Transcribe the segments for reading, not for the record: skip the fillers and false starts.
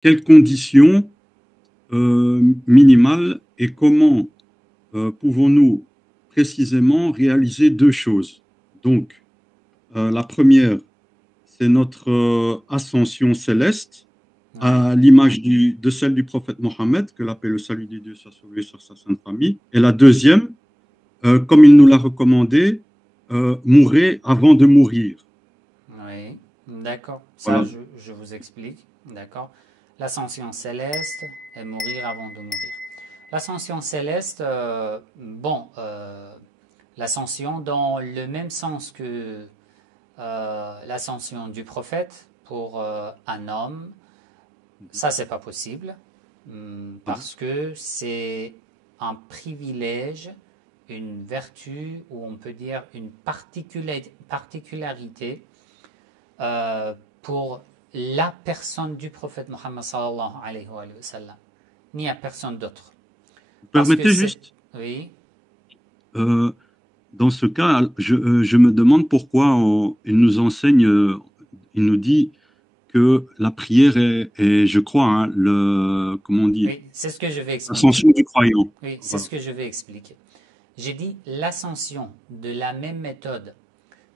quelles conditions minimales et comment pouvons-nous précisément réaliser deux choses. Donc, la première, c'est notre ascension céleste Oui, à l'image de celle du prophète Mohammed, que la paix et le salut de Dieu soit sur lui et sur sa sainte famille. Et la deuxième, comme il nous l'a recommandé, mourir avant de mourir. oui, d'accord. Ça, Voilà. je vous explique, d'accord. L'ascension céleste et mourir avant de mourir. L'ascension céleste, l'ascension dans le même sens que l'ascension du prophète pour un homme, ça, c'est pas possible parce que c'est un privilège, une vertu, ou on peut dire une particularité pour la personne du prophète Mohammed sallallahu alayhi wa sallam, ni à personne d'autre. Vous Parce que permettez c'est, juste, oui, euh, dans ce cas, je me demande pourquoi il nous enseigne, il nous dit que la prière est, je crois, hein, comment on dit, oui, c'est ce que je vais expliquer. l'ascension du croyant. Oui, c'est Voilà. ce que je vais expliquer. J'ai dit l'ascension de la même méthode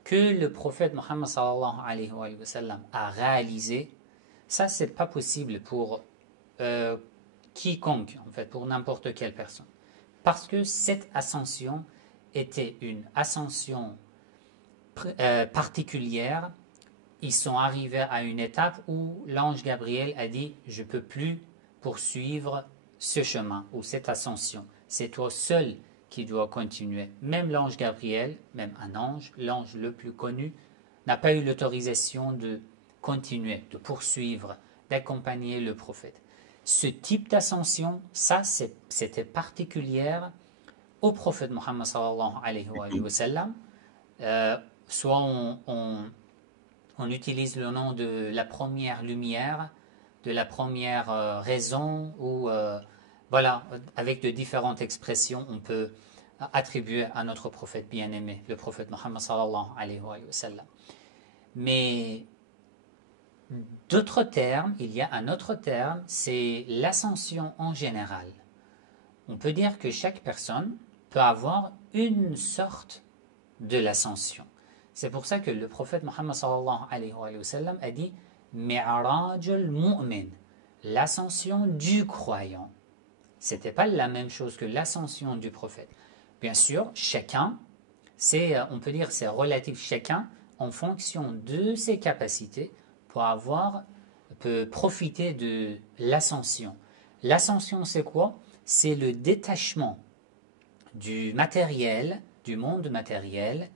que le prophète Mohammed sallallahu alayhi wa sallam a réalisé, ça c'est pas possible pour euh, quiconque, en fait, pour n'importe quelle personne. Parce que cette ascension était une ascension particulière. Ils sont arrivés à une étape où l'ange Gabriel a dit je ne peux plus poursuivre ce chemin ou cette ascension. C'est toi seul qui dois continuer. Même l'ange Gabriel, même un ange, l'ange le plus connu, n'a pas eu l'autorisation de continuer, de poursuivre, d'accompagner le prophète. Ce type d'ascension, ça, c'était particulière au prophète Mohammed sallallahu alayhi wa sallam. Euh, Soit on utilise le nom de la première lumière, de la première raison, ou voilà, avec de différentes expressions, on peut attribuer à notre prophète bien-aimé, le prophète Mohammed sallallahu alayhi wa sallam. Mais d'autres termes, il y a un autre terme, c'est l'ascension en général. On peut dire que chaque personne peut avoir une sorte de l'ascension. C'est pour ça que le prophète Mohammed sallallahu alayhi wa sallam a dit Mi'raj al-mu'min, l'ascension du croyant. C'était pas la même chose que l'ascension du prophète. Bien sûr, chacun, on peut dire, c'est relatif chacun en fonction de ses capacités pour peut profiter de l'ascension. L'ascension, c'est quoi? C'est le détachement du matériel, du monde matériel,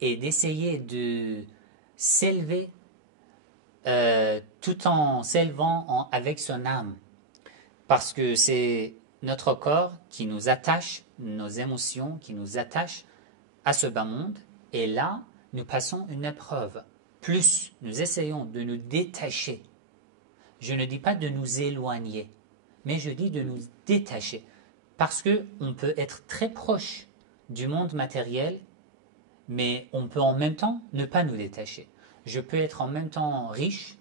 et d'essayer de s'élever tout en s'élevant avec son âme. Parce que c'est notre corps qui nous attache, nos émotions qui nous attachent à ce bas monde. Et là, nous passons une épreuve. Plus nous essayons de nous détacher. Je ne dis pas de nous éloigner, mais je dis de nous détacher. Parce que on peut être très proche du monde matériel, mais on peut en même temps ne pas nous détacher. Je peux être en même temps riche,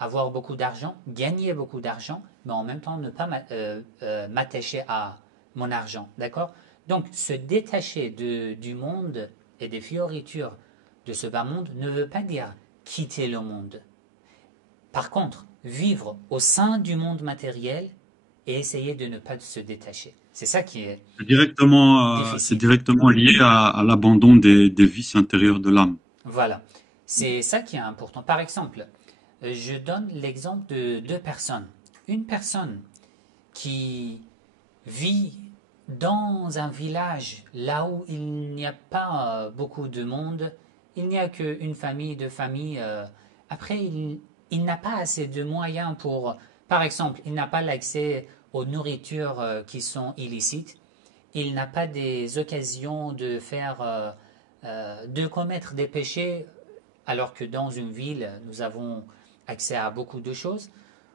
avoir beaucoup d'argent, gagner beaucoup d'argent, mais en même temps ne pas m'attacher à mon argent. D'accord? Donc, se détacher du monde et des fioritures de ce bas monde ne veut pas dire quitter le monde. Par contre, vivre au sein du monde matériel et essayer de ne pas se détacher. C'est ça qui est C'est difficile. directement lié à l'abandon des vices intérieurs de l'âme. Voilà. C'est ça qui est important. Par exemple, je donne l'exemple de deux personnes. Une personne qui vit dans un village là où il n'y a pas beaucoup de monde, il n'y a qu'une famille, deux familles. Après, il n'a pas assez de moyens pour, par exemple, il n'a pas l'accès aux nourritures qui sont illicites. Il n'a pas des occasions de commettre des péchés, alors que dans une ville, nous avons accès à beaucoup de choses.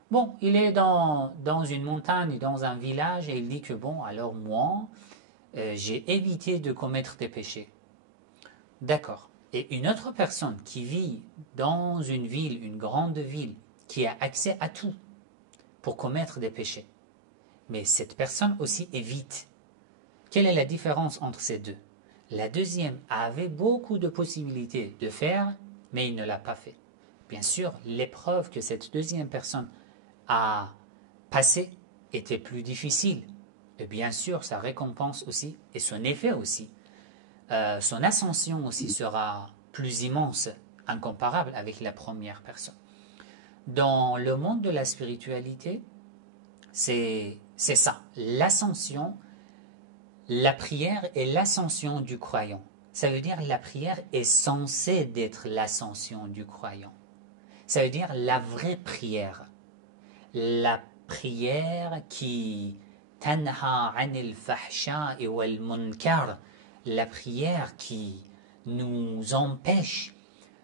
Bon, il est dans une montagne, dans un village, et il dit que bon, alors moi, j'ai évité de commettre des péchés. D'accord. Et une autre personne qui vit dans une ville, une grande ville, qui a accès à tout, pour commettre des péchés. Mais cette personne aussi évite. Quelle est la différence entre ces deux? La deuxième avait beaucoup de possibilités de faire, mais il ne l'a pas fait. Bien sûr, l'épreuve que cette deuxième personne a passée était plus difficile. Et bien sûr, sa récompense aussi, et son effet aussi, son ascension aussi sera plus immense, incomparable avec la première personne. Dans le monde de la spiritualité, c'est ça, l'ascension, la prière est l'ascension du croyant. Ça veut dire la prière est censée d'être l'ascension du croyant. Ça veut dire la vraie prière. La prière qui tanha anil fahsha'i wal munkar, la prière qui nous empêche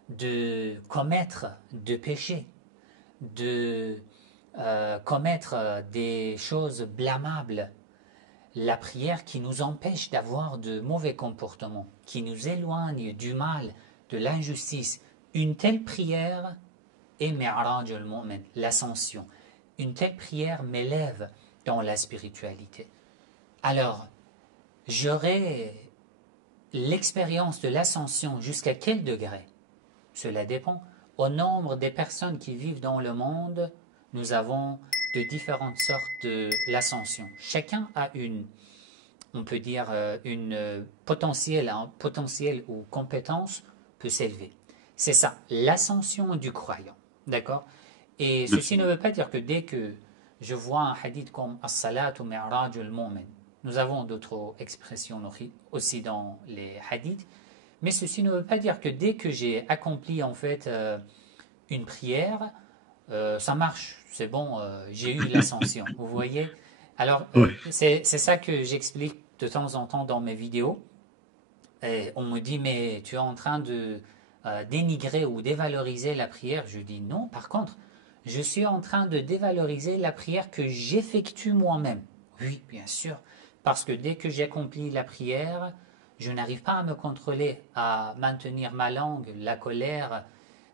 de commettre de péchés, de commettre des choses blâmables, la prière qui nous empêche d'avoir de mauvais comportements, qui nous éloigne du mal, de l'injustice. Une telle prière est mi'raj al-mu'min, l'ascension. Une telle prière m'élève dans la spiritualité. Alors, j'aurai l'expérience de l'ascension jusqu'à quel degré? Cela dépend. Au nombre des personnes qui vivent dans le monde, nous avons de différentes sortes de l'ascension. Chacun a on peut dire, une potentiel ou compétence peut s'élever. C'est ça, l'ascension du croyant. D'accord? Et ceci ne veut pas dire que dès que je vois un hadith comme As-salatu mi'raj al-mu'min, nous avons d'autres expressions aussi dans les hadiths, mais ceci ne veut pas dire que dès que j'ai accompli en fait une prière, ça marche, c'est bon, j'ai eu l'ascension. Vous voyez? Alors, c'est ça que j'explique de temps en temps dans mes vidéos. Et on me dit, mais tu es en train de dénigrer ou dévaloriser la prière. Je dis non, par contre, je suis en train de dévaloriser la prière que j'effectue moi-même. Oui, bien sûr, parce que dès que j'accomplis la prière, je n'arrive pas à me contrôler, à maintenir ma langue, la colère.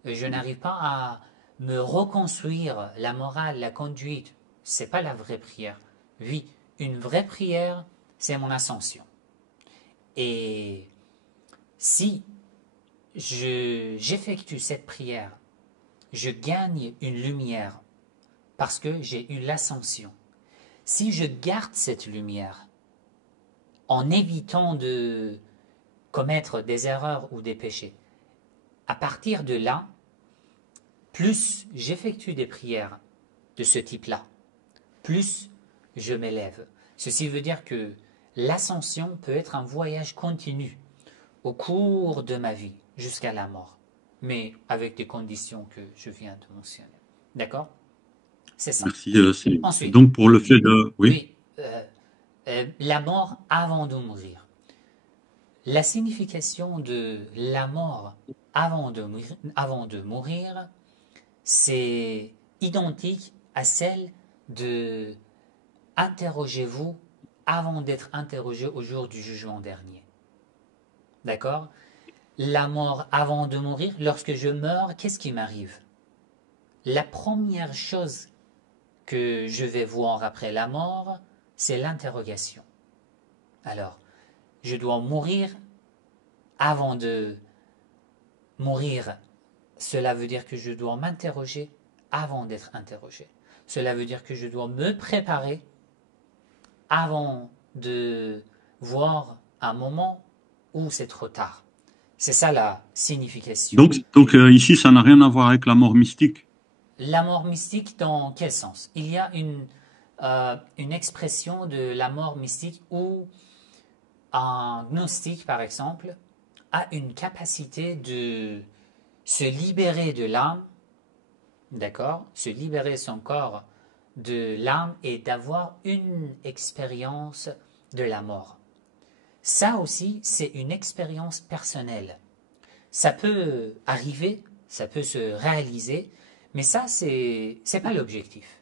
Je n'arrive pas à me reconstruire la morale, la conduite. C'est pas la vraie prière. Oui, une vraie prière, c'est mon ascension. Et si j'effectue cette prière, je gagne une lumière parce que j'ai eu l'ascension. Si je garde cette lumière en évitant de commettre des erreurs ou des péchés, à partir de là, plus j'effectue des prières de ce type-là, plus je m'élève. Ceci veut dire que l'ascension peut être un voyage continu au cours de ma vie jusqu'à la mort, mais avec des conditions que je viens de mentionner. D'accord? C'est ça. Merci. Ensuite, donc pour le fait de... Oui, la mort avant de mourir. La signification de la mort avant de mourir, c'est identique à celle de interrogez-vous avant d'être interrogé au jour du jugement dernier. D'accord? La mort avant de mourir, lorsque je meurs, qu'est-ce qui m'arrive? La première chose que je vais voir après la mort, c'est l'interrogation. Alors, je dois mourir avant de mourir. Cela veut dire que je dois m'interroger avant d'être interrogé. Cela veut dire que je dois me préparer avant de voir un moment où c'est trop tard. C'est ça la signification. Donc ici, ça n'a rien à voir avec la mort mystique. La mort mystique, dans quel sens? Il y a une expression de la mort mystique où un gnostique, par exemple, a une capacité de se libérer de l'âme, d'accord? Se libérer son corps de l'âme et d'avoir une expérience de la mort. Ça aussi, c'est une expérience personnelle. Ça peut arriver, ça peut se réaliser, mais ça, c'est pas l'objectif.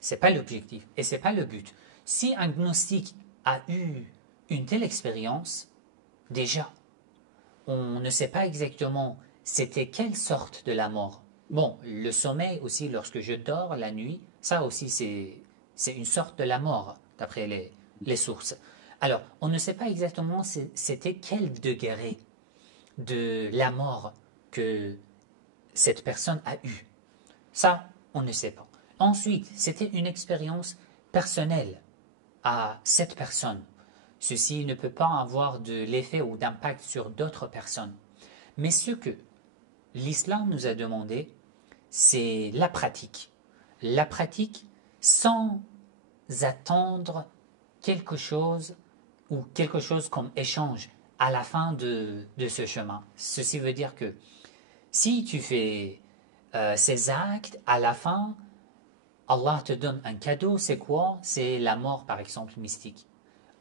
C'est pas l'objectif et c'est pas le but. Si un gnostique a eu une telle expérience, déjà, on ne sait pas exactement c'était quelle sorte de la mort. Bon, le sommeil aussi, lorsque je dors la nuit, Ça aussi, c'est une sorte de la mort, d'après les sources. Alors, on ne sait pas exactement c'était quel degré de la mort que cette personne a eu. Ça, on ne sait pas. Ensuite, c'était une expérience personnelle à cette personne. Ceci ne peut pas avoir de l'effet ou d'impact sur d'autres personnes. Mais ce que l'islam nous a demandé, c'est la pratique. La pratique sans attendre quelque chose ou quelque chose comme échange à la fin de ce chemin. Ceci veut dire que si tu fais ces actes, à la fin, Allah te donne un cadeau, c'est quoi? C'est la mort, par exemple, mystique.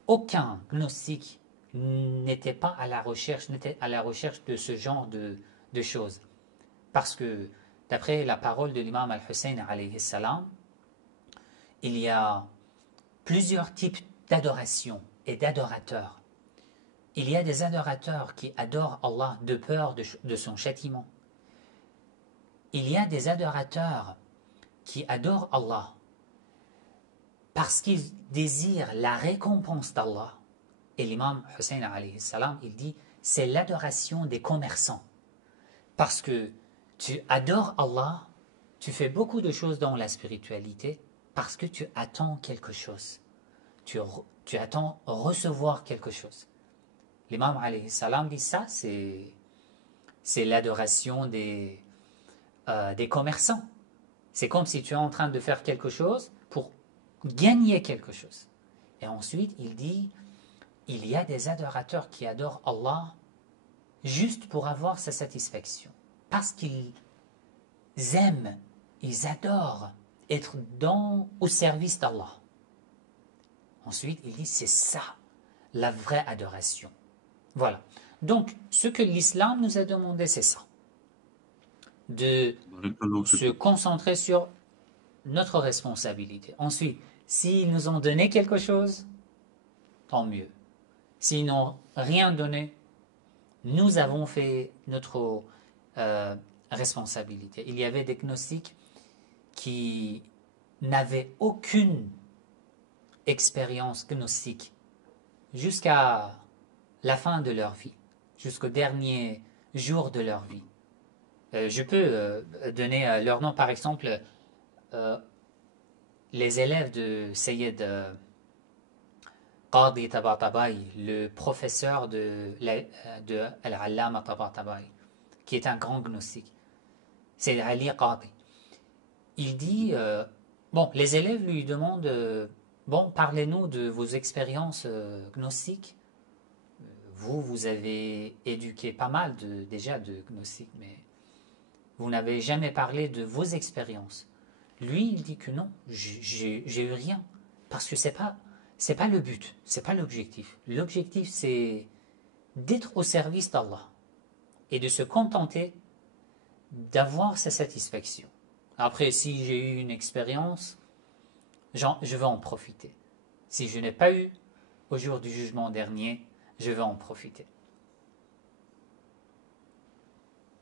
Aucun gnostique n'était pas à la recherche, n'était à la recherche de ce genre de choses. Parce que, d'après la parole de l'imam al-Hussein, alayhi salam, il y a plusieurs types d'adoration et d'adorateurs. Il y a des adorateurs qui adorent Allah de peur de son châtiment. Il y a des adorateurs qui adorent Allah parce qu'ils désirent la récompense d'Allah. Et l'imam Hussein alayhi salam, il dit, c'est l'adoration des commerçants. Parce que tu adores Allah, tu fais beaucoup de choses dans la spiritualité parce que tu attends quelque chose. Tu attends recevoir quelque chose. L'imam alayhi salam dit ça, c'est l'adoration des commerçants. C'est comme si tu es en train de faire quelque chose pour gagner quelque chose. Et ensuite, il dit, il y a des adorateurs qui adorent Allah juste pour avoir sa satisfaction. Parce qu'ils aiment, ils adorent être au service d'Allah. Ensuite, il dit, c'est ça, la vraie adoration. Voilà. Donc, ce que l'islam nous a demandé, c'est ça. De se concentrer sur notre responsabilité. Ensuite, s'ils nous ont donné quelque chose, tant mieux. S'ils n'ont rien donné, nous avons fait notre responsabilité. Il y avait des gnostiques qui n'avaient aucune expérience gnostique jusqu'à la fin de leur vie, jusqu'au dernier jour de leur vie. Je peux donner leur nom, par exemple, les élèves de Sayyid Qadi Tabatabai, le professeur de Al-Allama Tabatabai, qui est un grand gnostique. C'est Ali Qadi. Il dit, les élèves lui demandent, parlez-nous de vos expériences gnostiques. Vous avez éduqué pas mal déjà de gnostiques, mais vous n'avez jamais parlé de vos expériences. Lui, il dit que non, j'ai eu rien. Parce que c'est pas le but, c'est pas l'objectif. L'objectif, c'est d'être au service d'Allah et de se contenter d'avoir sa satisfaction. Après, si j'ai eu une expérience, je vais en profiter. Si je n'ai pas eu, au jour du jugement dernier, je vais en profiter.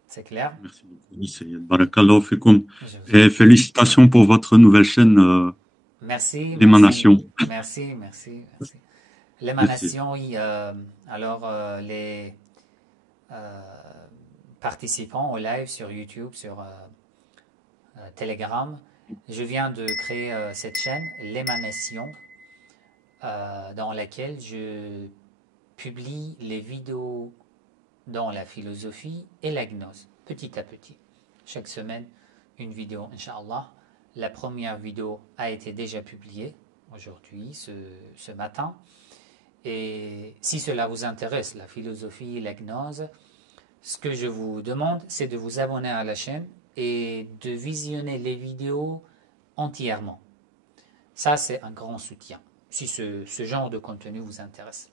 C'est clair? Merci beaucoup, Sayyid. Barakallahu fikoum. Et félicitations pour votre nouvelle chaîne L'Émanation. Merci. L'Émanation, oui. Alors, les participants au live sur YouTube, sur Telegram, je viens de créer cette chaîne, L'Émanation, dans laquelle je publie les vidéos dans la philosophie et la gnose, petit à petit. Chaque semaine, une vidéo, Inch'Allah. La première vidéo a été déjà publiée aujourd'hui, ce matin. Et si cela vous intéresse, la philosophie et la gnose, ce que je vous demande, c'est de vous abonner à la chaîne et de visionner les vidéos entièrement. Ça, c'est un grand soutien, si ce genre de contenu vous intéresse.